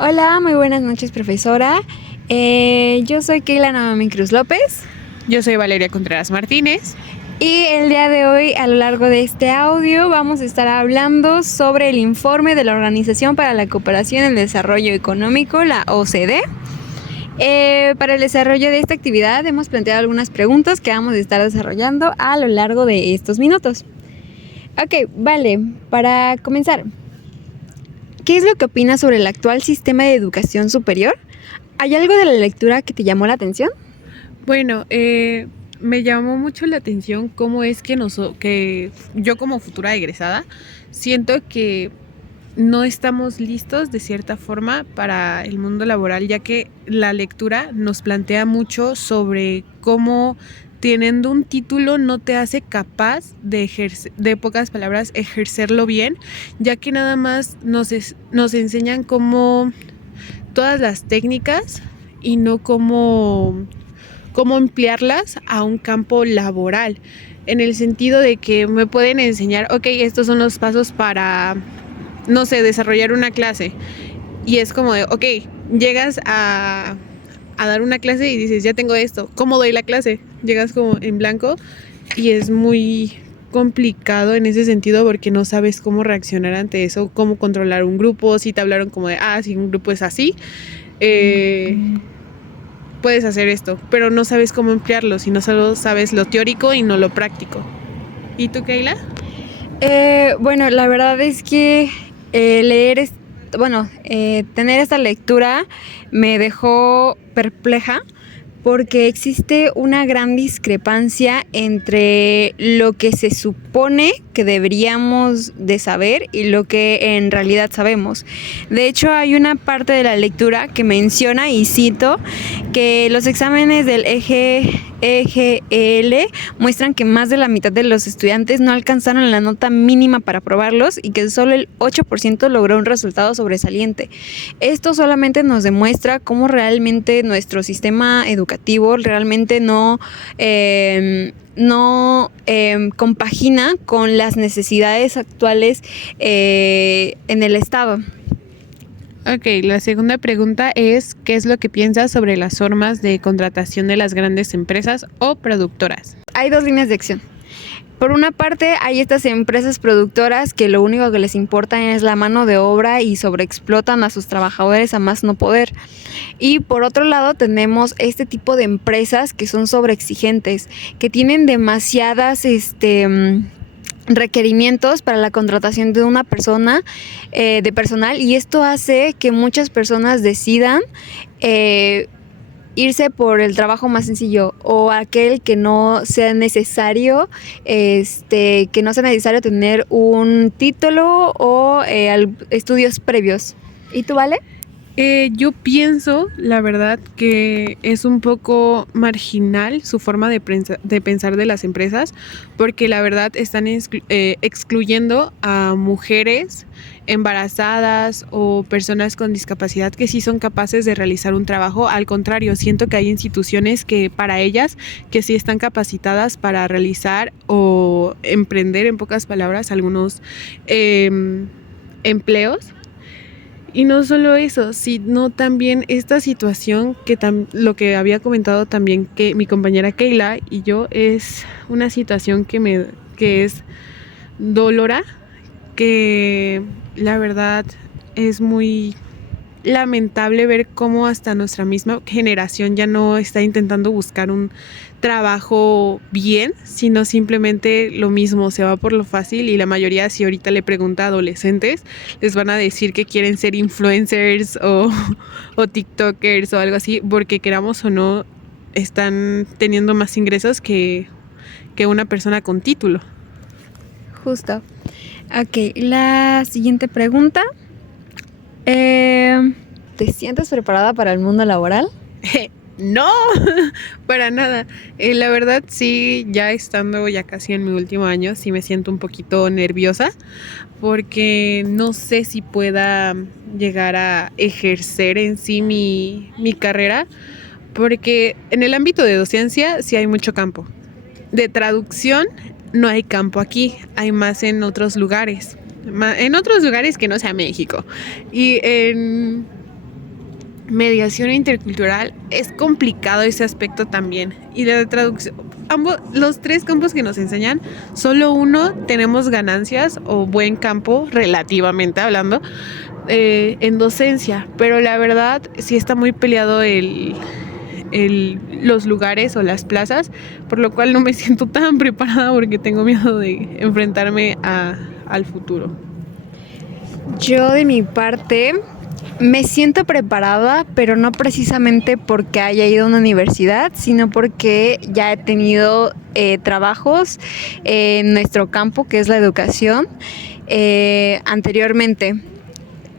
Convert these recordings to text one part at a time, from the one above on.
Hola, muy buenas noches, profesora. Yo soy Keila Naomi Cruz López. Yo soy Valeria Contreras Martínez. Y el día de hoy, a lo largo de este audio, vamos a estar hablando sobre el informe de la Organización para la Cooperación y el Desarrollo Económico, la OCDE. Para el desarrollo de esta actividad hemos planteado algunas preguntas que vamos a estar desarrollando a lo largo de estos minutos. Ok, vale, para comenzar, ¿qué es lo que opinas sobre el actual sistema de educación superior? ¿Hay algo de la lectura que te llamó la atención? Bueno, me llamó mucho la atención cómo es que yo como futura egresada siento que no estamos listos de cierta forma para el mundo laboral, ya que la lectura nos plantea mucho sobre cómo teniendo un título no te hace capaz de pocas palabras, ejercerlo bien, ya que nada más nos enseñan cómo todas las técnicas y no cómo emplearlas a un campo laboral, en el sentido de que me pueden enseñar, ok, estos son los pasos para, no sé, desarrollar una clase, y es como de, ok, llegas a dar una clase y dices, ya tengo esto, ¿cómo doy la clase? Llegas como en blanco y es muy complicado en ese sentido porque no sabes cómo reaccionar ante eso, cómo controlar un grupo, si te hablaron como de, si un grupo es así, puedes hacer esto, pero no sabes cómo emplearlo, sino solo sabes lo teórico y no lo práctico. ¿Y tú, Keila? Bueno, la verdad es que tener esta lectura me dejó perpleja porque existe una gran discrepancia entre lo que se supone que deberíamos de saber y lo que en realidad sabemos. De hecho, hay una parte de la lectura que menciona, y cito, que los exámenes del EGEL muestran que más de la mitad de los estudiantes no alcanzaron la nota mínima para aprobarlos y que solo el 8% logró un resultado sobresaliente. Esto solamente nos demuestra cómo realmente nuestro sistema educativo realmente no compagina con las necesidades actuales en el Estado. Ok, la segunda pregunta es, ¿qué es lo que piensas sobre las formas de contratación de las grandes empresas o productoras? Hay dos líneas de acción. Por una parte, hay estas empresas productoras que lo único que les importa es la mano de obra y sobreexplotan a sus trabajadores a más no poder. Y por otro lado, tenemos este tipo de empresas que son sobreexigentes, que tienen demasiadas requerimientos para la contratación de una persona, de personal, y esto hace que muchas personas decidan irse por el trabajo más sencillo o aquel que no sea necesario, tener un título o estudios previos. ¿Y tú, Vale? Yo pienso, la verdad, que es un poco marginal su forma de pensar de las empresas, porque la verdad están excluyendo a mujeres embarazadas o personas con discapacidad que sí son capaces de realizar un trabajo. Al contrario, siento que hay instituciones que para ellas que sí están capacitadas para realizar o emprender, en pocas palabras, algunos empleos. Y no solo eso, sino también esta situación que lo que había comentado también que mi compañera Keila y yo, es una situación que es dolora, que la verdad es muy lamentable ver cómo hasta nuestra misma generación ya no está intentando buscar un trabajo bien, sino simplemente lo mismo, se va por lo fácil, y la mayoría, si ahorita le pregunta a adolescentes, les van a decir que quieren ser influencers o tiktokers o algo así, porque queramos o no, están teniendo más ingresos que una persona con título. Justo. Ok, la siguiente pregunta. ¿Te sientes preparada para el mundo laboral? No, para nada. La verdad, sí, ya estando ya casi en mi último año, sí me siento un poquito nerviosa porque no sé si pueda llegar a ejercer en sí mi carrera, porque en el ámbito de docencia sí hay mucho campo. De traducción no hay campo aquí, hay más en otros lugares. En otros lugares que no sea México. Y mediación intercultural, es complicado ese aspecto también. Y la traducción, los tres campos que nos enseñan, solo uno tenemos ganancias o buen campo, relativamente hablando, en docencia. Pero la verdad, sí está muy peleado los lugares o las plazas, por lo cual no me siento tan preparada porque tengo miedo de enfrentarme al futuro. Yo de mi parte me siento preparada, pero no precisamente porque haya ido a una universidad, sino porque ya he tenido trabajos en nuestro campo, que es la educación, anteriormente.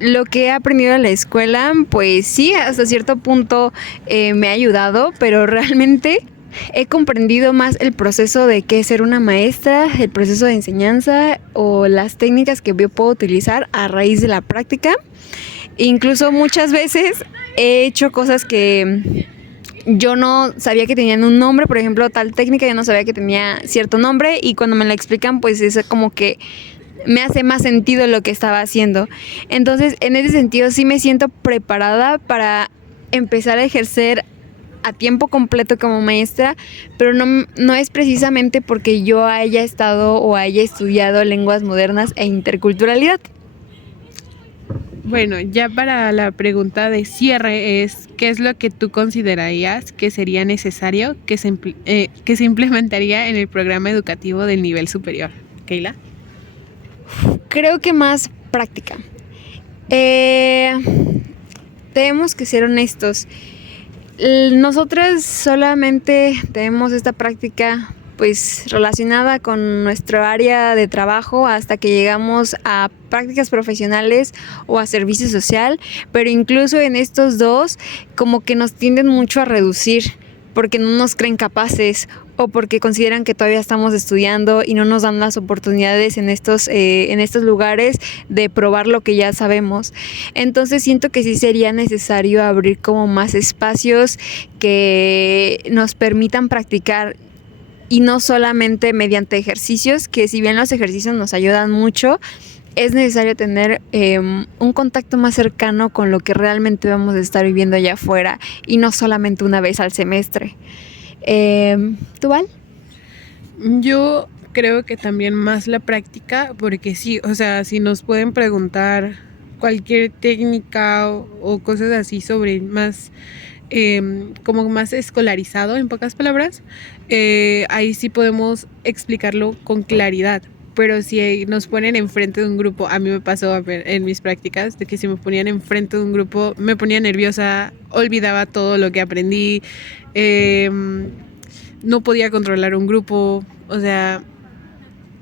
Lo que he aprendido en la escuela, pues sí, hasta cierto punto me ha ayudado, pero realmente he comprendido más el proceso de qué es ser una maestra, el proceso de enseñanza o las técnicas que yo puedo utilizar a raíz de la práctica. Incluso muchas veces he hecho cosas que yo no sabía que tenían un nombre, por ejemplo, tal técnica yo no sabía que tenía cierto nombre y cuando me la explican, pues es como que me hace más sentido lo que estaba haciendo. Entonces, en ese sentido sí me siento preparada para empezar a ejercer a tiempo completo como maestra, pero no es precisamente porque yo haya estado o haya estudiado lenguas modernas e interculturalidad. Bueno, ya para la pregunta de cierre es, ¿qué es lo que tú considerarías que sería necesario que se implementaría en el programa educativo del nivel superior? Keila. Creo que más práctica. Tenemos que ser honestos. Nosotros solamente tenemos esta práctica pues relacionada con nuestro área de trabajo hasta que llegamos a prácticas profesionales o a servicio social, pero incluso en estos dos como que nos tienden mucho a reducir porque no nos creen capaces o porque consideran que todavía estamos estudiando y no nos dan las oportunidades en estos lugares de probar lo que ya sabemos. Entonces siento que sí sería necesario abrir como más espacios que nos permitan practicar y no solamente mediante ejercicios, que si bien los ejercicios nos ayudan mucho, es necesario tener un contacto más cercano con lo que realmente vamos a estar viviendo allá afuera y no solamente una vez al semestre. ¿Tú, Val? Yo creo que también más la práctica, porque sí, o sea, si nos pueden preguntar cualquier técnica o cosas así sobre más, como más escolarizado, en pocas palabras, ahí sí podemos explicarlo con claridad. Pero si nos ponen enfrente de un grupo, a mí me pasó en mis prácticas, de que si me ponían enfrente de un grupo, me ponía nerviosa, olvidaba todo lo que aprendí, no podía controlar un grupo, o sea,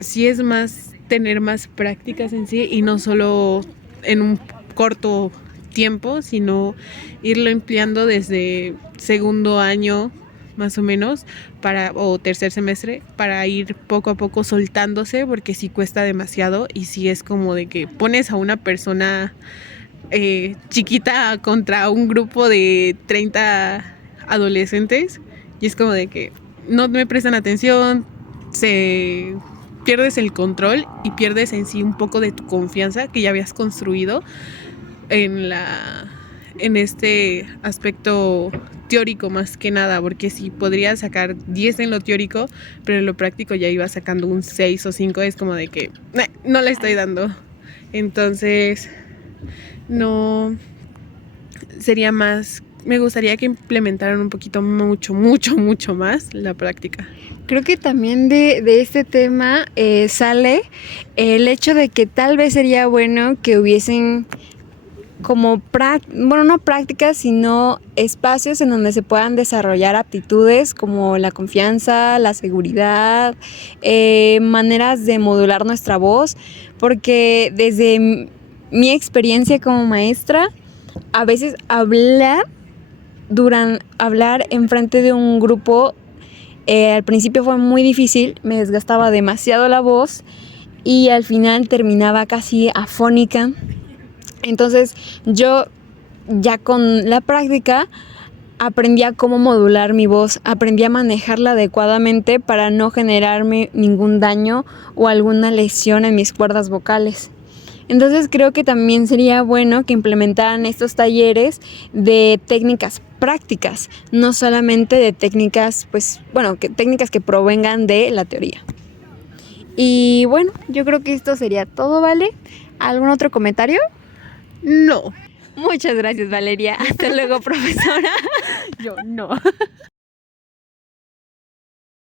sí es más tener más prácticas en sí y no solo en un corto tiempo, sino irlo empleando desde segundo año más o menos, o tercer semestre, para ir poco a poco soltándose, porque sí cuesta demasiado y sí es como de que pones a una persona chiquita contra un grupo de 30 adolescentes y es como de que no me prestan atención, pierdes el control y pierdes en sí un poco de tu confianza que ya habías construido en este aspecto teórico más que nada, porque si podrías sacar 10 en lo teórico, pero en lo práctico ya ibas sacando un 6 o 5, es como de que no le estoy dando. Entonces, no sería más, me gustaría que implementaran un poquito mucho más la práctica. Creo que también de este tema sale el hecho de que tal vez sería bueno que hubiesen como no prácticas, sino espacios en donde se puedan desarrollar aptitudes como la confianza, la seguridad, maneras de modular nuestra voz, porque desde mi experiencia como maestra, a veces hablar enfrente de un grupo al principio fue muy difícil, me desgastaba demasiado la voz y al final terminaba casi afónica. Entonces yo ya con la práctica aprendí a cómo modular mi voz, aprendí a manejarla adecuadamente para no generarme ningún daño o alguna lesión en mis cuerdas vocales. Entonces creo que también sería bueno que implementaran estos talleres de técnicas prácticas, no solamente de técnicas, pues, bueno, que técnicas que provengan de la teoría. Y bueno, yo creo que esto sería todo, ¿vale? ¿Algún otro comentario? No. Muchas gracias, Valeria. Hasta luego, profesora. Yo no.